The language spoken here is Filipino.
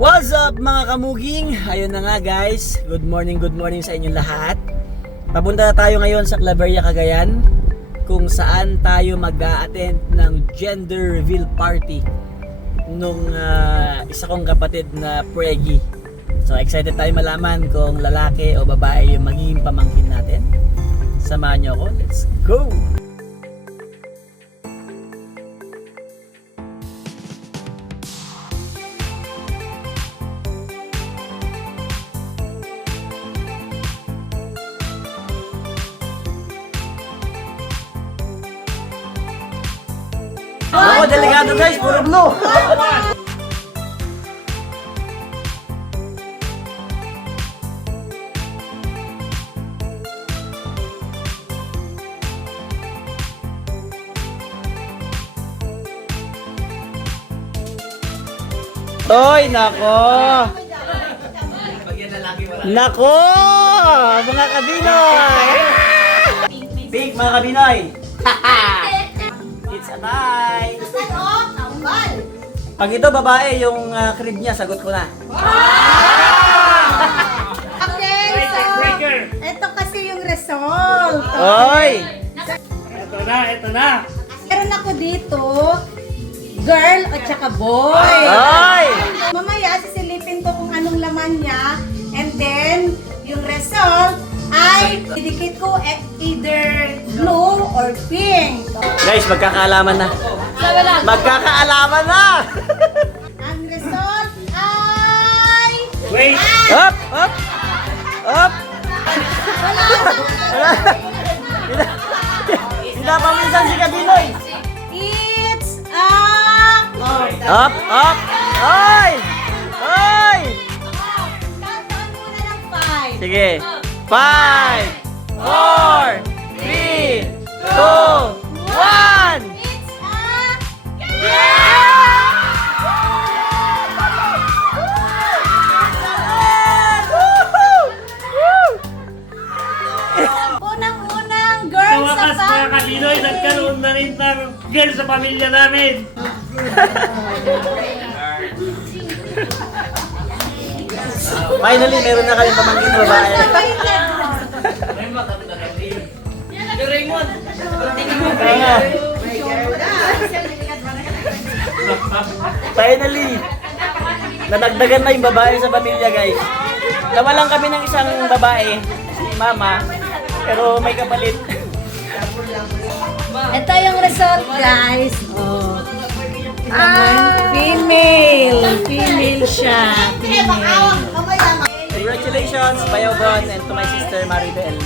What's up mga kamuging? Ayun na nga guys, good morning sa inyong lahat. Papunta na tayo ngayon sa Claveria, Cagayan, kung saan tayo mag-a-attend ng gender reveal party nung isa kong kapatid na Pregi. So excited tayo malaman kung lalaki o babae yung magiging pamangkin natin. Samahan niyo ako, let's go! Ako, delikado guys, puro blue. Oy, nako. Nako, mga kabinoy. Big mga kabinoy. It's a night. Pag ito babae, yung crib niya, sagot ko na. Okay, so ito kasi yung result. Oy! Ito na. Meron ako dito, girl at saka boy. Oy! Mamaya sisilipin ko kung anong laman niya. And then, yung result ay didikit ko either blue or pink. Guys, magkakaalaman na. Magkakaalaman na! Ang result ay... Wait. Up! Up! Up! Wala! Pinapaminsan si Kabinoy! It's a... Up! Up! Oy! Oy! Countdown muna ng 5. Sige. 5, 4, 3, 2, 1! It's a... Unang-unang Sa girl sa wakas mga kabinoy, nagkaroon na rin ng girl sa pamilya namin. Finally, meron na kayong pamangkin na babae. Finally, nadagdagan na yung babae sa pamilya guys. Nawalan kami ng isang babae, si Mama, pero may kapalit. Ito yung result, guys. Oh. Female siya. Female. Congratulations, Bayo Bron, and to my sister Maribel.